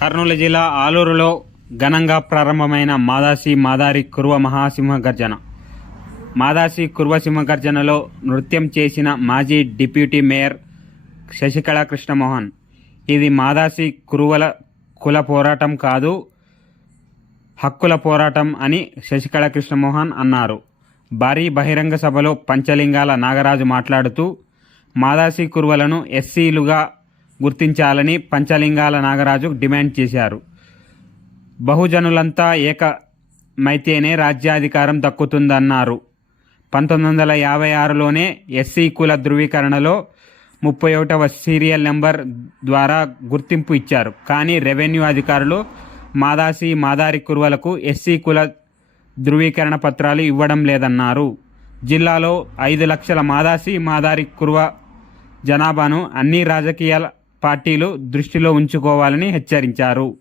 కర్నూలు జిల్లా ఆలూరులో ఘనంగా ప్రారంభమైన మాదాసి మాదారి కుర్వ మహాసింహ గర్జన. మాదాసి కుర్వసింహ గర్జనలో నృత్యం చేసిన మాజీ డిప్యూటీ మేయర్ శశికళ కృష్ణమోహన్. ఇది మాదాసి కురువల కుల పోరాటం కాదు హక్కుల పోరాటం అని శశికళ కృష్ణమోహన్ అన్నారు. భారీ బహిరంగ సభలో పంచలింగాల నాగరాజు మాట్లాడుతూ మాదాసి కురువలను ఎస్సీలుగా గుర్తించాలని పంచలింగాల నాగరాజు డిమాండ్ చేశారు. బహుజనులంతా ఏకమైతేనే రాజ్యాధికారం దక్కుతుందన్నారు. పంతొమ్మిది వందల యాభై ఆరులోనే ఎస్సీ కుల ధృవీకరణలో ముప్పై ఒకటవ సీరియల్ నెంబర్ ద్వారా గుర్తింపు ఇచ్చారు. కానీ రెవెన్యూ అధికారులు మాదాసి మాదారి కురువలకు ఎస్సీ కుల ధృవీకరణ పత్రాలు ఇవ్వడం లేదన్నారు. జిల్లాలో ఐదు లక్షల మాదాసి మాదారి కురువ జనాభాను అన్ని రాజకీయాల పార్టీలు దృష్టిలో ఉంచుకోవాలని హెచ్చరించారు.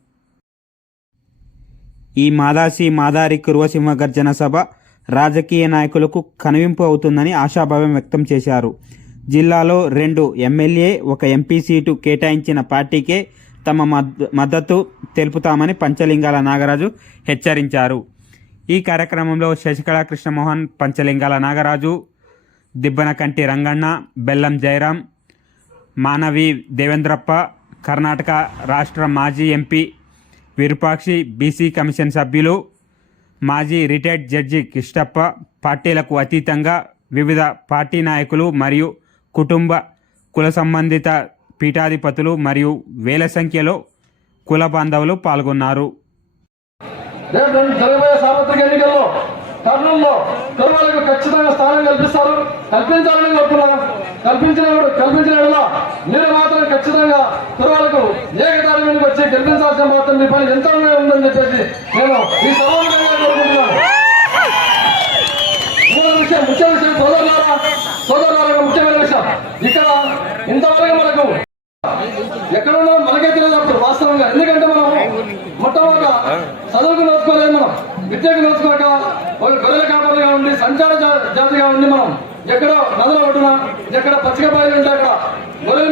ఈ మాదాసి మాదారి కురువసింహ గర్జన సభ రాజకీయ నాయకులకు కనువింపు అవుతుందని ఆశాభావం వ్యక్తం చేశారు. జిల్లాలో రెండు ఎమ్మెల్యే ఒక ఎంపీ సీటు కేటాయించిన పార్టీకే తమ మద్- మద్దతు తెలుపుతామని పంచలింగాల నాగరాజు హెచ్చరించారు. ఈ కార్యక్రమంలో శశికళ కృష్ణమోహన్ పంచలింగాల నాగరాజు దిబ్బనకంటి రంగన్న బెల్లం జయరాం మానవి దేవేంద్రప్ప కర్ణాటక రాష్ట్ర మాజీ ఎంపీ విరూపాక్షి బీసీ కమిషన్ సభ్యులు మాజీ రిటైర్డ్ జడ్జి కిష్టప్ప పార్టీలకు అతీతంగా వివిధ పార్టీ నాయకులు మరియు కుటుంబ కుల సంబంధిత పీఠాధిపతులు మరియు వేల సంఖ్యలో కుల బాంధవులు పాల్గొన్నారు. తరుణంలో రెండు కుర్మాలకు ఖచ్చితంగా స్థానం కల్పిస్తారు. కల్పించాలని కోరుతున్నాను. కల్పించిన కల్పించిన మీరు మాత్రం ఖచ్చితంగా కుర్మాలకు ఏకదారి మీదకి వచ్చి గెలిపించాల్సిన మాత్రం మీ పని ఎంతో ఉందని చెప్పేసి నేను ఈ సభాముఖంగా కోరుకుంటున్నాను. విషయం ముఖ్య విషయం సోదరులారా సోదరులారా ముఖ్యమైన విషయం. ఇక్కడ ఇంతవరకు మనకు ఎక్కడ మనకే తెలియదు అప్పుడు వాస్తవంగా ఎందుకంటే మనం మొట్టమొదట చదువుకు నోచుకోలేదు విద్యకు నోచుకోక వాళ్ళు గొర్రెల కాపరిగా ఉండి సంచార జాతిగా ఉండి మనం ఎక్కడో నదుల ఒడ్డున ఎక్కడ పచ్చిక బాయిలు ఉంటే అక్కడ గొర్రెల